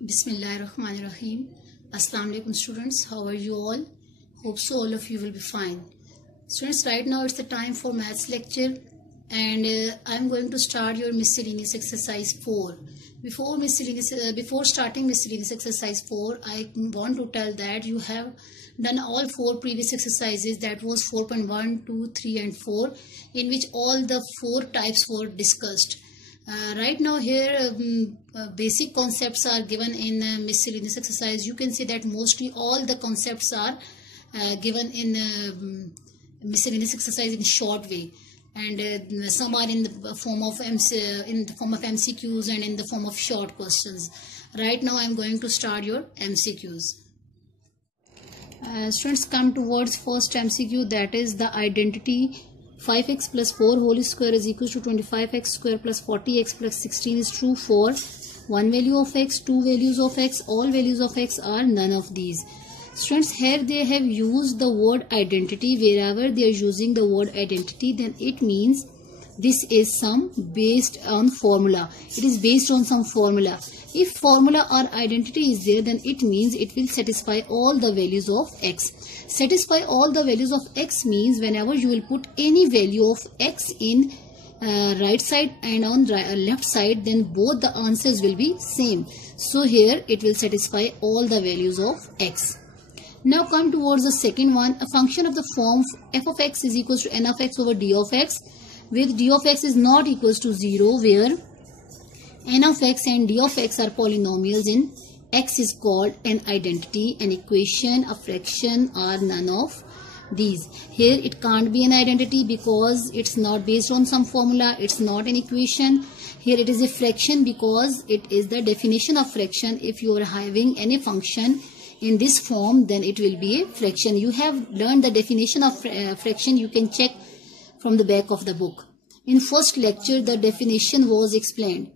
Bismillahirrahmanirrahim. Assalamu alaikum students. How are you all? Hope so all of you will be fine. Students, right now it's the time for maths lecture and I'm going to start your miscellaneous exercise 4. Before starting miscellaneous exercise 4, I want to tell that you have done all 4 previous exercises, that was 4.1, 2, 3 and 4, in which all the 4 types were discussed. Right now here basic concepts are given in miscellaneous exercise. You can see that mostly all the concepts are given in miscellaneous exercise in short way, and some are in the form of MCQs and in the form of short questions. Right now I am going to start your MCQs. Students, come towards first MCQ, that is the identity 5x plus 4 whole square is equal to 25x square plus 40x plus 16 is true for one value of x, two values of x, all values of x are none of these. Students, here they have used the word identity. Wherever they are using the word identity, then it means this is some based on formula. It is based on some formula. If formula or identity is there, then it means it will satisfy all the values of x. Satisfy all the values of x means whenever you will put any value of x in right side and on left side, then both the answers will be same. So here it will satisfy all the values of x. Now come towards the second one, a function of the form f of x is equals to n of x over d of x, with d of x is not equals to 0, where n of x and d of x are polynomials in x is called an identity, an equation, a fraction, or none of these. Here it can't be an identity because it's not based on some formula, it's not an equation. Here it is a fraction because it is the definition of fraction. If you are having any function in this form, then it will be a fraction. You have learned the definition of fraction. You can check from the back of the book. In first lecture, the definition was explained.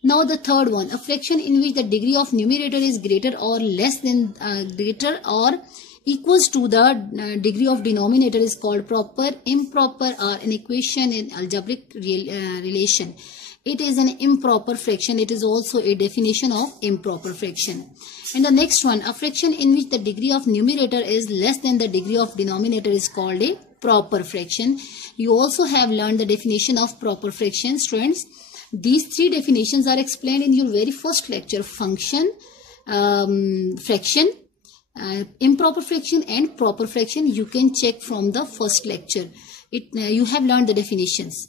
Now the third one, a fraction in which the degree of numerator is greater or less than greater or equals to the degree of denominator is called proper, improper, or an equation in algebraic relation. It is an improper fraction. It is also a definition of improper fraction. And the next one, a fraction in which the degree of numerator is less than the degree of denominator is called a proper fraction. You also have learned the definition of proper fraction, students. These 3 definitions are explained in your very first lecture: function, fraction, improper fraction and proper fraction. You can check from the first lecture. You have learned the definitions.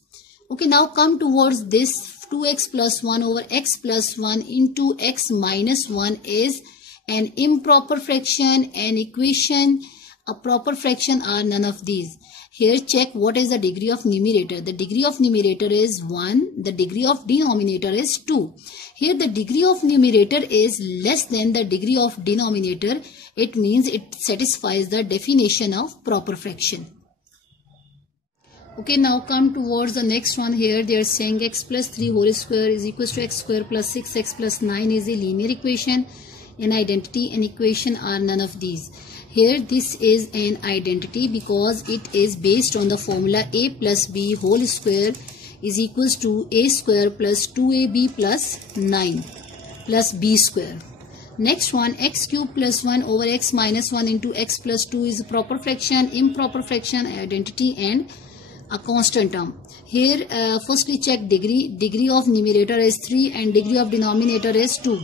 Okay, now come towards this 2x plus 1 over x plus 1 into x minus 1 is an improper fraction, an equation, a proper fraction, or none of these. Here check what is the degree of numerator. The degree of numerator is 1. The degree of denominator is 2. Here the degree of numerator is less than the degree of denominator. It means it satisfies the definition of proper fraction. Okay, now come towards the next one. Here they are saying x plus 3 whole square is equals to x square plus 6x plus 9 is a linear equation, an identity, an equation, or none of these. Here this is an identity because it is based on the formula a plus b whole square is equals to a square plus 2ab plus 9 plus b square. Next one, x cube plus 1 over x minus 1 into x plus 2 is a proper fraction, improper fraction, identity, and a constant term. Here firstly check degree. Degree of numerator is 3 and degree of denominator is 2.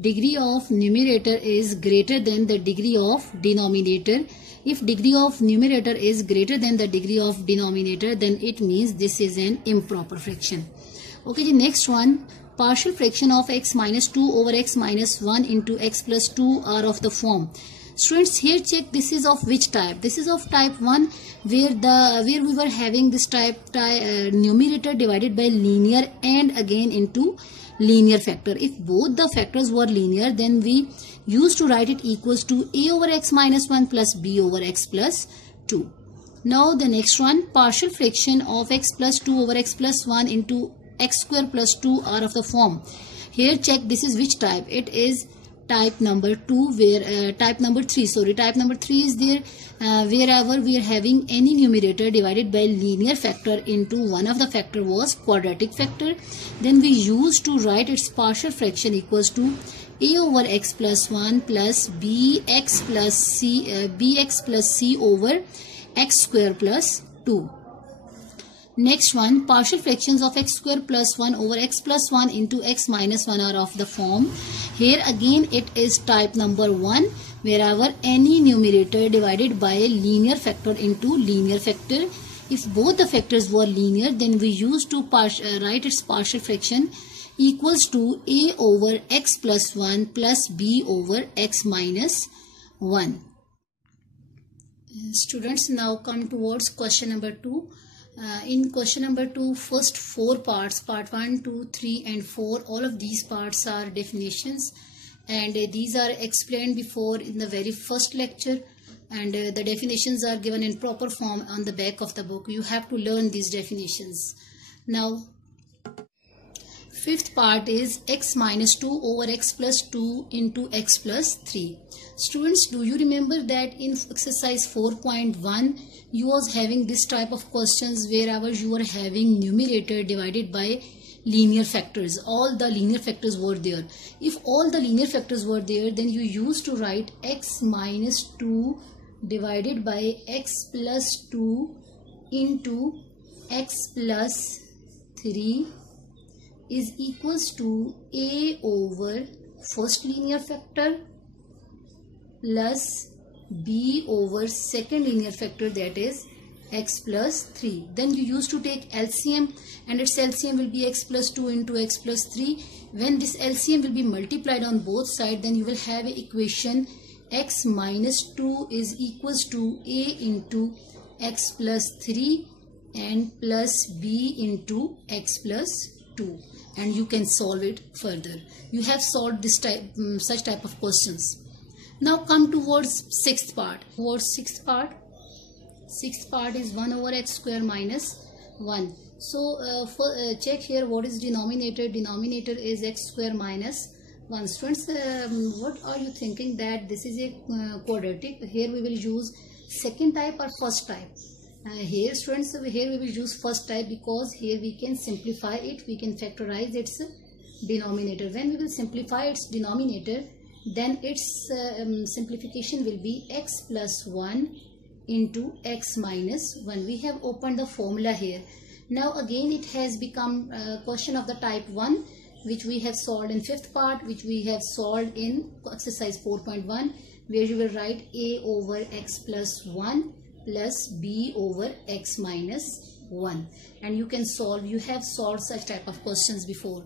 Degree of numerator is greater than the degree of denominator. If degree of numerator is greater than the degree of denominator, then it means this is an improper fraction. Okay, the next one, partial fraction of x minus 2 over x minus 1 into x plus 2 are of the form. Students, here check this is of which type. This is of type 1 where we were having this type numerator divided by linear and again into linear factor. If both the factors were linear, then we used to write it equals to a over x minus 1 plus b over x plus 2. Now the next one, partial fraction of x plus 2 over x plus 1 into x square plus 2 are of the form. Here check this is which type. It is type number 2 where type number 3 is there wherever we are having any numerator divided by linear factor into one of the factor was quadratic factor. Then we used to write its partial fraction equals to a over x plus 1 plus bx plus c over x square plus 2. Next one, partial fractions of x square plus 1 over x plus 1 into x minus 1 are of the form. Here again it is type number 1 wherever any numerator divided by a linear factor into linear factor. If both the factors were linear, then we used to write its partial fraction equals to a over x plus 1 plus b over x minus 1. Students, now come towards question number 2. In question number 2, first 4 parts, part 1, 2, 3 and 4, all of these parts are definitions, and these are explained before in the very first lecture, and the definitions are given in proper form on the back of the book. You have to learn these definitions. Now, fifth part is x minus 2 over x plus 2 into x plus 3. Students, do you remember that in exercise 4.1 you was having this type of questions wherever you were having numerator divided by linear factors. All the linear factors were there. If all the linear factors were there, then you used to write x minus 2 divided by x plus 2 into x plus 3 is equals to a over first linear factor plus b over second linear factor, that is x plus 3. Then you used to take LCM, and its LCM will be x plus 2 into x plus 3. When this LCM will be multiplied on both sides, then you will have an equation x minus 2 is equals to a into x plus 3 and plus b into x plus 2, and you can solve it further. You have solved this such type of questions. Now come towards sixth part. Sixth part is 1 over x square minus 1. So check here what is denominator. Denominator is x square minus 1. Students, what are you thinking that this is a quadratic? Here we will use second type or first type? Here students, here we will use first type because here we can simplify it. We can factorize its denominator. When we will simplify its denominator, then its simplification will be x plus 1 into x minus 1. We have opened the formula here. Now again it has become a question of the type 1, which we have solved in fifth part, which we have solved in exercise 4.1, where you will write a over x plus 1 plus b over x minus 1, and you can solve. You have solved such type of questions before.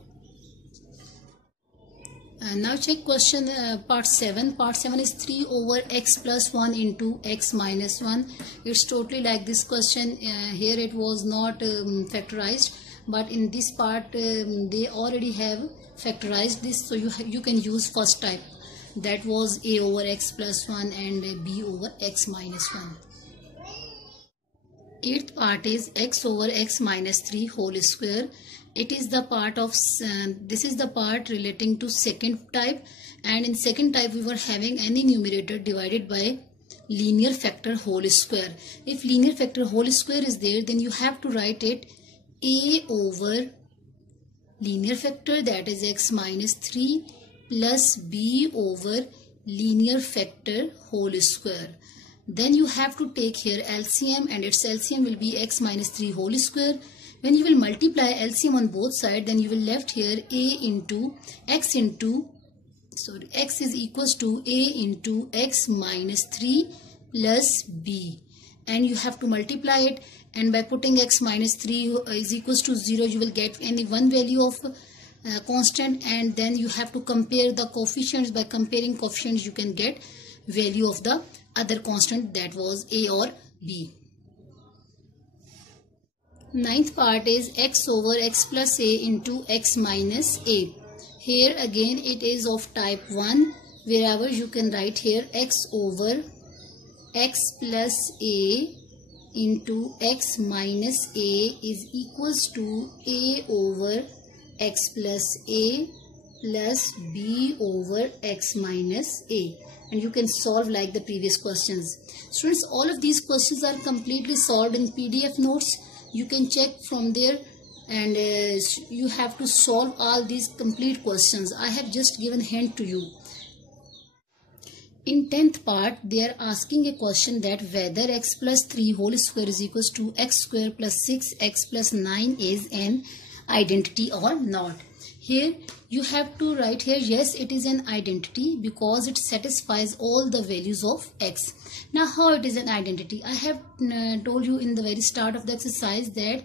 Now check question part 7. Part 7 is 3 over x plus 1 into x minus 1. It's totally like this question. Here it was not factorized, but in this part they already have factorized this, so you can use first type. That was a over x plus 1 and b over x minus 1. Eighth part is x over x minus 3 whole square. It is the part of this is the part relating to second type, and in second type we were having any numerator divided by linear factor whole square. If linear factor whole square is there, then you have to write it a over linear factor, that is x minus 3, plus b over linear factor whole square. Then you have to take here LCM, and its LCM will be x minus 3 whole square. When you will multiply LCM on both sides, then you will left here a into x is equals to a into x minus 3 plus b, and you have to multiply it, and by putting x minus 3 is equals to 0, you will get any one value of constant, and then you have to compare the coefficients. By comparing coefficients, you can get value of the other constant, that was a or b. Ninth part is x over x plus a into x minus a. Here again it is of type 1, wherever you can write here x over x plus a into x minus a is equals to a over x plus a plus b over x minus a, and you can solve like the previous questions. Students, all of these questions are completely solved in PDF notes. You can check from there, and you have to solve all these complete questions. I have just given hint to you. In 10th part, they are asking a question that whether x plus 3 whole square is equals to x square plus 6x plus 9 is an identity or not. Here you have to write here, yes, it is an identity because it satisfies all the values of x. Now how it is an identity? I have told you in the very start of the exercise that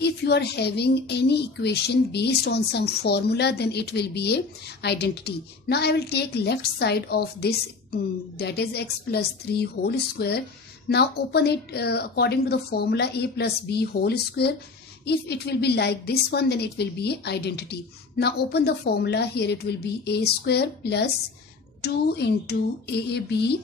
if you are having any equation based on some formula, then it will be a identity. Now I will take left side of this, that is x plus 3 whole square. Now open it according to the formula a plus b whole square. If it will be like this one, then it will be a identity. Now open the formula. Here it will be a square plus 2 into aab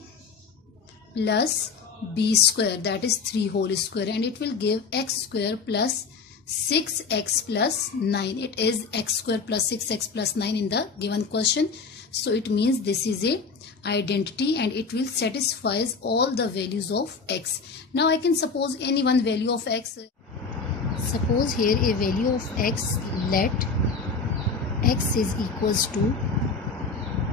plus b square, that is 3 whole square, and it will give x square plus 6x plus 9. It is x square plus 6x plus 9 in the given question. So it means this is a identity and it will satisfy all the values of x. Now I can suppose any one value of x. Suppose here a value of x, let x is equals to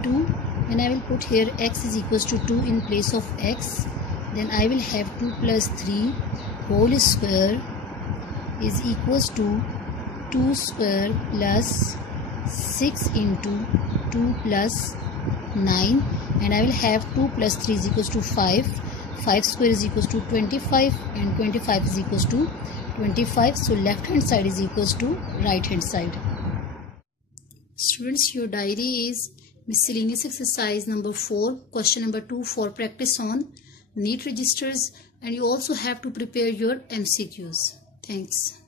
2, and I will put here x is equals to 2 in place of x. Then I will have 2 plus 3 whole square is equals to 2 square plus 6 into 2 plus 9, and I will have 2 plus 3 is equals to 5. 5 square is equals to 25 and 25 is equals to 25. So left hand side is equals to right hand side. Students, your diary is miscellaneous exercise number 4, question number 2 for practice on NEET registers, and you also have to prepare your MCQs. Thanks.